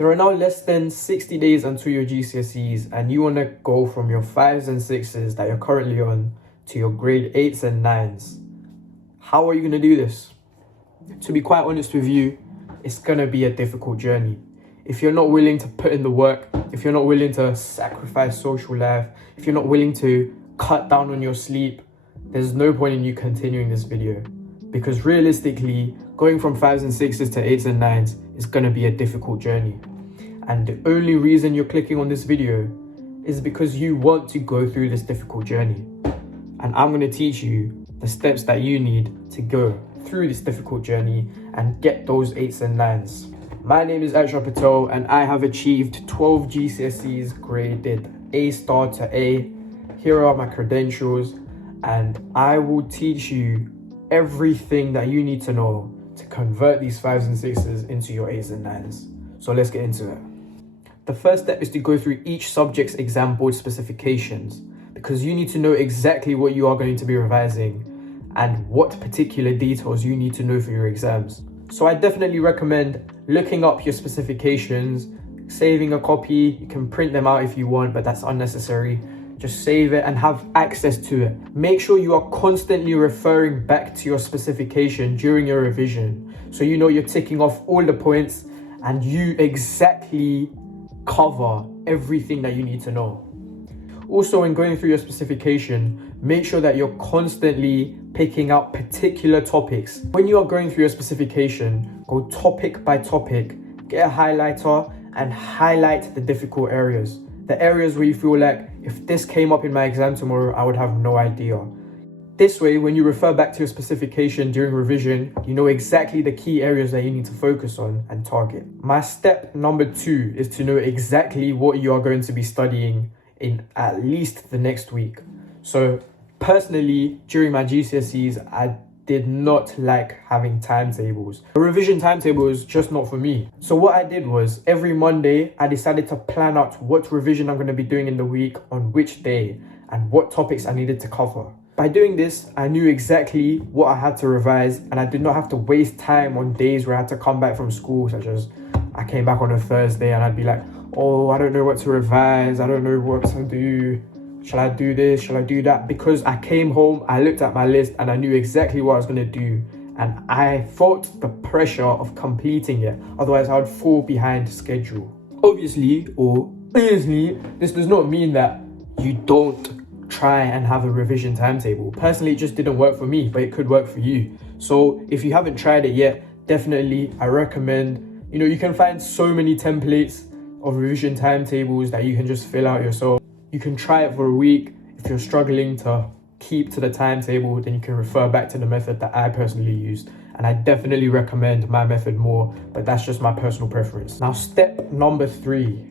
There are now less than 60 days until your GCSEs, and you want to go from your 5s and 6s that you're currently on to your grade 8s and 9s. How are you going to do this? To be quite honest with you, it's going to be a difficult journey. If you're not willing to put in the work, if you're not willing to sacrifice social life, if you're not willing to cut down on your sleep, there's no point in you continuing this video. Because realistically, going from 5s and 6s to 8s and 9s is going to be a difficult journey. And the only reason you're clicking on this video is because you want to go through this difficult journey. And I'm going to teach you the steps that you need to go through this difficult journey and get those 8s and 9s. My name is Aisha Patel, and I have achieved 12 GCSEs graded A star to A. Here are my credentials, and I will teach you everything that you need to know to convert these 5s and 6s into your 8s and 9s. So let's get into it. The first step is to go through each subject's exam board specifications, because you need to know exactly what you are going to be revising and what particular details you need to know for your exams. So I definitely recommend looking up your specifications, saving a copy. You can print them out if you want, but that's unnecessary. Just save it and have access to it. Make sure you are constantly referring back to your specification during your revision, so you know you're ticking off all the points and you exactly cover everything that you need to know. Also, when going through your specification, make sure that you're constantly picking out particular topics. When you are going through your specification, go topic by topic, get a highlighter and highlight the difficult areas. The areas where you feel like, if this came up in my exam tomorrow, I would have no idea. This way, when you refer back to your specification during revision, you know exactly the key areas that you need to focus on and target. My step number 2 is to know exactly what you are going to be studying in at least the next week. So personally, during my GCSEs, I did not like having timetables. A revision timetable is just not for me. So what I did was, every Monday, I decided to plan out what revision I'm going to be doing in the week, on which day, and what topics I needed to cover. By doing this, I knew exactly what I had to revise, and I did not have to waste time on days where I had to come back from school, such as I came back on a Thursday and I'd be like, oh, I don't know what to revise, I don't know what to do. Shall I do this? Shall I do that? Because I came home, I looked at my list and I knew exactly what I was going to do. And I felt the pressure of completing it. Otherwise, I would fall behind schedule. Obviously, this does not mean that you don't try and have a revision timetable. Personally, it just didn't work for me, but it could work for you. So if you haven't tried it yet, definitely I recommend, you can find so many templates of revision timetables that you can just fill out yourself. You can try it for a week. If you're struggling to keep to the timetable, then you can refer back to the method that I personally used. And I definitely recommend my method more, but that's just my personal preference. Now, step number 3,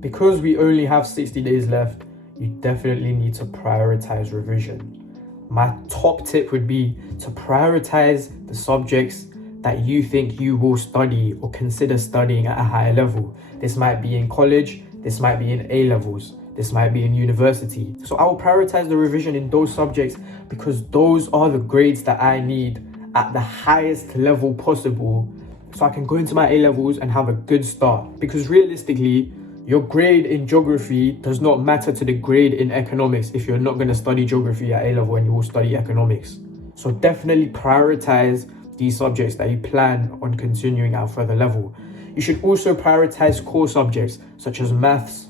because we only have 60 days left, you definitely need to prioritize revision. My top tip would be to prioritize the subjects that you think you will study or consider studying at a higher level. This might be in college, this might be in A-levels, this might be in university. So I will prioritize the revision in those subjects because those are the grades that I need at the highest level possible, so I can go into my A-levels and have a good start. Because realistically, your grade in geography does not matter to the grade in economics if you're not going to study geography at A-level and you will study economics. So definitely prioritize these subjects that you plan on continuing at a further level. You should also prioritize core subjects such as maths,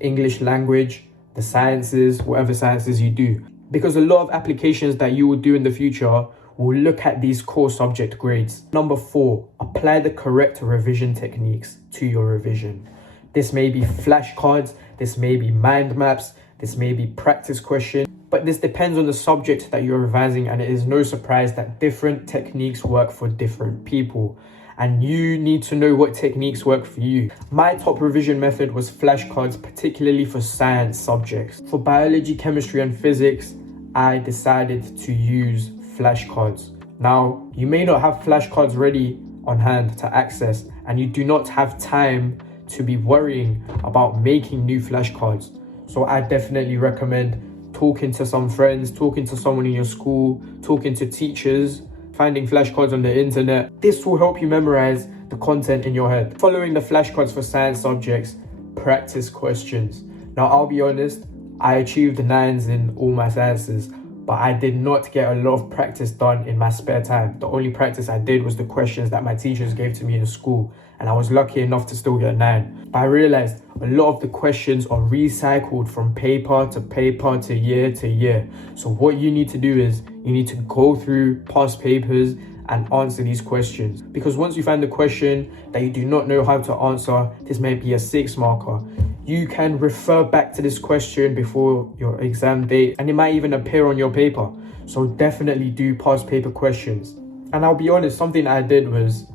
English language, the sciences, whatever sciences you do. Because a lot of applications that you will do in the future will look at these core subject grades. Number 4, apply the correct revision techniques to your revision. This may be flashcards, this may be mind maps, this may be practice questions, but this depends on the subject that you're revising, and it is no surprise that different techniques work for different people. And you need to know what techniques work for you. My top revision method was flashcards, particularly for science subjects. For biology, chemistry, and physics, I decided to use flashcards. Now, you may not have flashcards ready on hand to access, and you do not have time to be worrying about making new flashcards. So I definitely recommend talking to some friends, talking to someone in your school, talking to teachers, finding flashcards on the internet. This will help you memorize the content in your head. Following the flashcards for science subjects, practice questions. Now, I'll be honest, I achieved 9s in all my sciences, but I did not get a lot of practice done in my spare time. The only practice I did was the questions that my teachers gave to me in school, and I was lucky enough to still get a 9. But I realized a lot of the questions are recycled from paper to year. So what you need to do is you need to go through past papers and answer these questions. Because once you find the question that you do not know how to answer, this may be a 6 marker. You can refer back to this question before your exam date, and it might even appear on your paper. So definitely do past paper questions. And I'll be honest, something I did was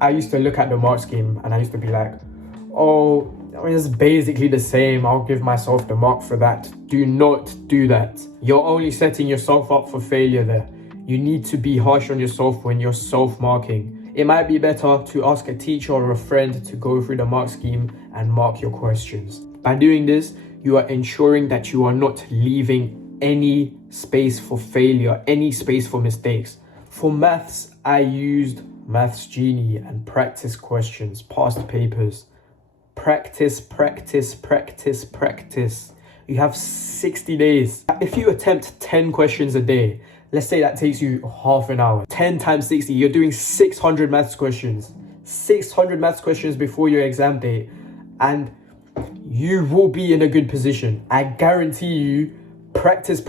I used to look at the mark scheme and I used to be like, oh, it's basically the same. I'll give myself the mark for that. Do not do that. You're only setting yourself up for failure there. You need to be harsh on yourself when you're self-marking. It might be better to ask a teacher or a friend to go through the mark scheme and mark your questions. By doing this, you are ensuring that you are not leaving any space for failure, any space for mistakes. For maths, I used Maths Genie and practice questions, past papers. Practice. You have 60 days. If you attempt 10 questions a day, let's say that takes you half an hour. 10 times 60, you're doing 600 maths questions. 600 maths questions before your exam date. And you will be in a good position. I guarantee you, practice,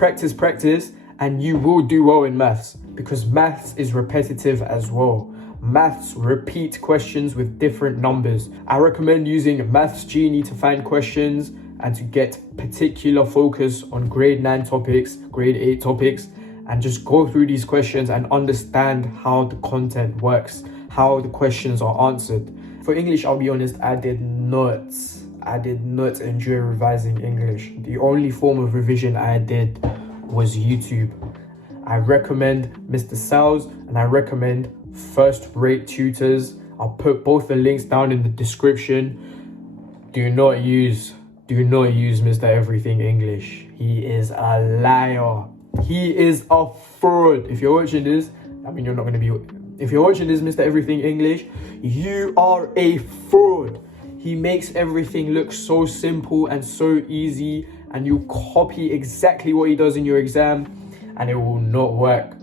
and you will do well in maths. Because maths is repetitive as well. Maths repeat questions with different numbers. I recommend using Maths Genie to find questions and to get particular focus on grade 9 topics, grade 8 topics, and just go through these questions and understand how the content works, how the questions are answered. For English, I'll be honest, I did not enjoy revising English. The only form of revision I did was YouTube. I recommend Mr. Sal's and I recommend first-rate tutors. I'll put both the links down in the description. Do not use Mr. Everything English. He is a liar. He is a fraud. If you're watching this, you're not going to be. If you're watching this, Mr. Everything English, you are a fraud. He makes everything look so simple and so easy, and you copy exactly what he does in your exam, and it will not work.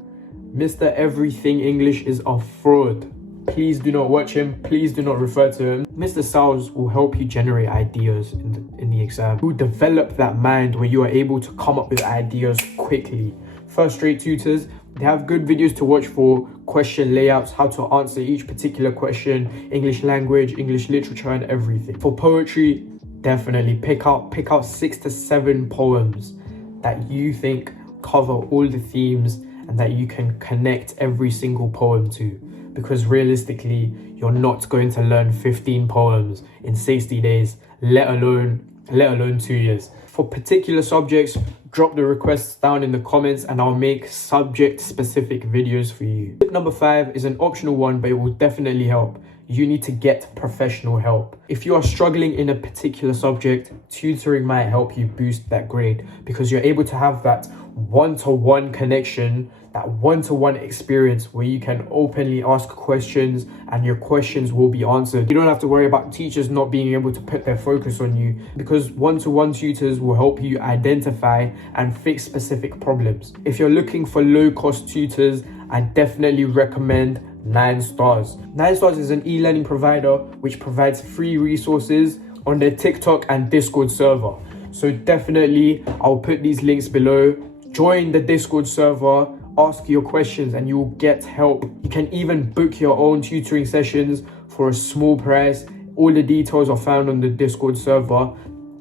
Mr. Everything English is a fraud. Please do not watch him. Please do not refer to him. Mr. Sals will help you generate ideas in the exam. He will develop that mind where you are able to come up with ideas quickly. First-rate tutors, they have good videos to watch for question layouts, how to answer each particular question, English language, English literature, and everything. For poetry, definitely pick out 6 to 7 poems that you think cover all the themes and that you can connect every single poem to. Because realistically, you're not going to learn 15 poems in 60 days, let alone 2 years. For particular subjects, drop the requests down in the comments and I'll make subject-specific videos for you. Tip number 5 is an optional one, but it will definitely help. You need to get professional help. If you are struggling in a particular subject, tutoring might help you boost that grade because you're able to have that one-to-one connection, that one-to-one experience where you can openly ask questions and your questions will be answered. You don't have to worry about teachers not being able to put their focus on you because one-to-one tutors will help you identify and fix specific problems. If you're looking for low-cost tutors, I definitely recommend 9 Stars. 9 Stars is an e-learning provider which provides free resources on their TikTok and Discord server. So definitely, I'll put these links below. Join the Discord server, ask your questions and you will get help. You can even book your own tutoring sessions for a small price. All the details are found on the Discord server.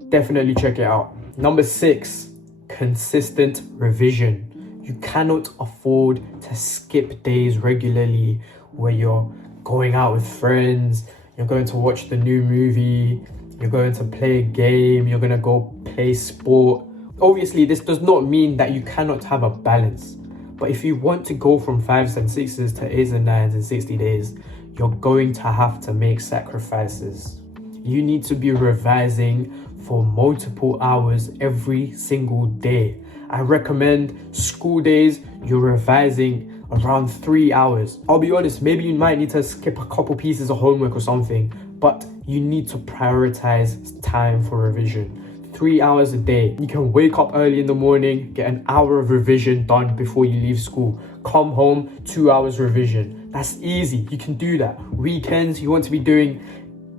Definitely check it out. Number 6, consistent revision. You cannot afford to skip days regularly where you're going out with friends, you're going to watch the new movie, you're going to play a game, you're going to go play sport. Obviously, this does not mean that you cannot have a balance. But if you want to go from 5s and 6s to 8s and 9s in 60 days, you're going to have to make sacrifices. You need to be revising for multiple hours every single day. I recommend school days, you're revising around 3 hours. I'll be honest, maybe you might need to skip a couple pieces of homework or something, but you need to prioritize time for revision. 3 hours a day. You can wake up early in the morning, get an hour of revision done before you leave school. Come home, 2 hours revision. That's easy. You can do that. Weekends, you want to be doing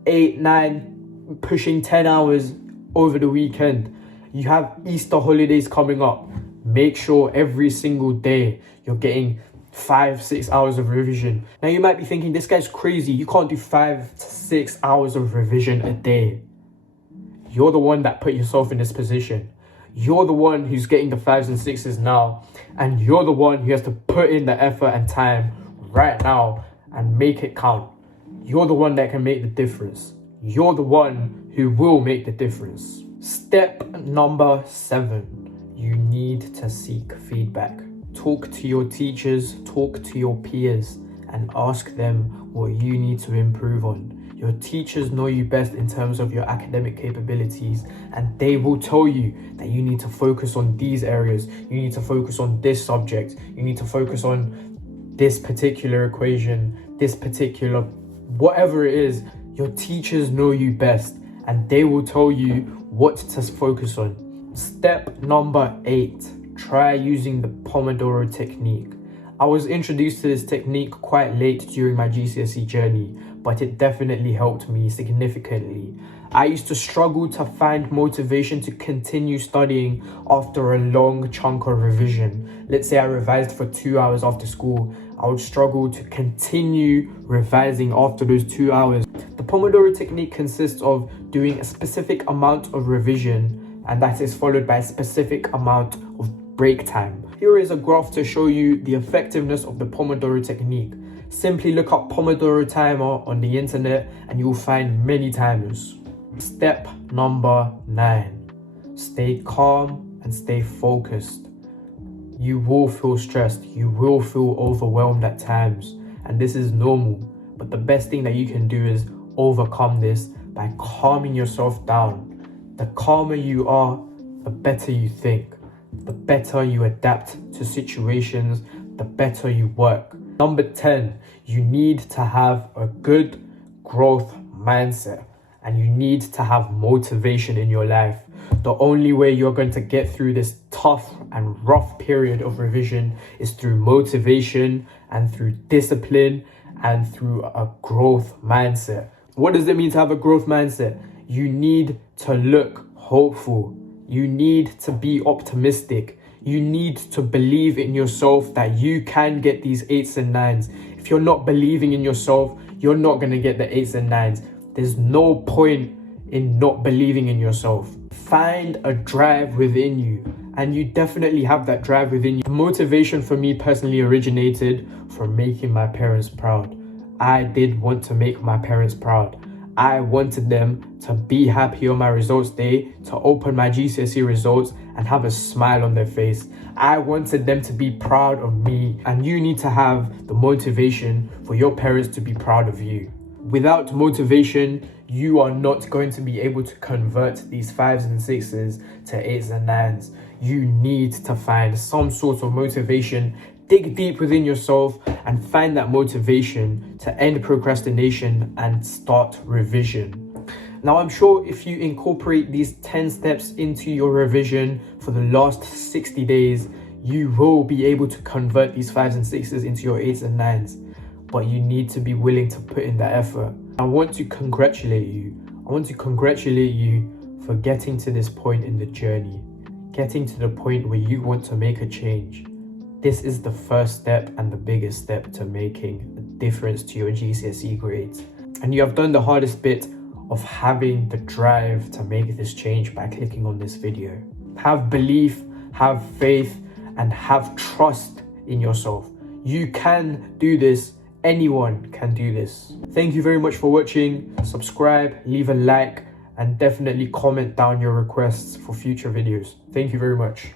8, 9, pushing 10 hours over the weekend. You have Easter holidays coming up. Make sure every single day you're getting 5, 6 hours of revision. Now you might be thinking, this guy's crazy. You can't do 5 to 6 hours of revision a day. You're the one that put yourself in this position. You're the one who's getting the 5s and 6s now. And you're the one who has to put in the effort and time right now and make it count. You're the one that can make the difference. You're the one who will make the difference. Step number 7, you need to seek feedback. Talk to your teachers, talk to your peers, and ask them what you need to improve on. Your teachers know you best in terms of your academic capabilities, and they will tell you that you need to focus on these areas. You need to focus on this subject. You need to focus on this particular equation, this particular, whatever it is. Your teachers know you best, and they will tell you what to focus on. Step number 8, try using the Pomodoro technique. I was introduced to this technique quite late during my GCSE journey, but it definitely helped me significantly. I used to struggle to find motivation to continue studying after a long chunk of revision. Let's say I revised for 2 hours after school. I would struggle to continue revising after those 2 hours. The Pomodoro technique consists of doing a specific amount of revision, and that is followed by a specific amount of break time. Here is a graph to show you the effectiveness of the Pomodoro technique. Simply look up Pomodoro timer on the internet and you'll find many timers. Step number 9, stay calm and stay focused. You will feel stressed, you will feel overwhelmed at times, and this is normal. But the best thing that you can do is overcome this by calming yourself down. The calmer you are, the better you think. The better you adapt to situations, the better you work. Number 10, you need to have a good growth mindset, and you need to have motivation in your life. The only way you're going to get through this tough and rough period of revision is through motivation and through discipline and through a growth mindset. What does it mean to have a growth mindset? You need to look hopeful. You need to be optimistic. You need to believe in yourself that you can get these 8s and 9s. If you're not believing in yourself, you're not going to get the 8s and 9s. There's no point in not believing in yourself. Find a drive within you, and you definitely have that drive within you. The motivation for me personally originated from making my parents proud. I did want to make my parents proud. I wanted them to be happy on my results day, to open my GCSE results and have a smile on their face. I wanted them to be proud of me, and you need to have the motivation for your parents to be proud of you. Without motivation, you are not going to be able to convert these 5s and 6s to 8s and 9s. You need to find some sort of motivation. Dig deep within yourself and find that motivation to end procrastination and start revision. Now, I'm sure if you incorporate these 10 steps into your revision for the last 60 days, you will be able to convert these 5s and 6s into your 8s and 9s. But you need to be willing to put in that effort. I want to congratulate you. I want to congratulate you for getting to this point in the journey, getting to the point where you want to make a change. This is the first step and the biggest step to making a difference to your GCSE grades. And you have done the hardest bit of having the drive to make this change by clicking on this video. Have belief, have faith, and have trust in yourself. You can do this. Anyone can do this. Thank you very much for watching. Subscribe, leave a like, and definitely comment down your requests for future videos. Thank you very much.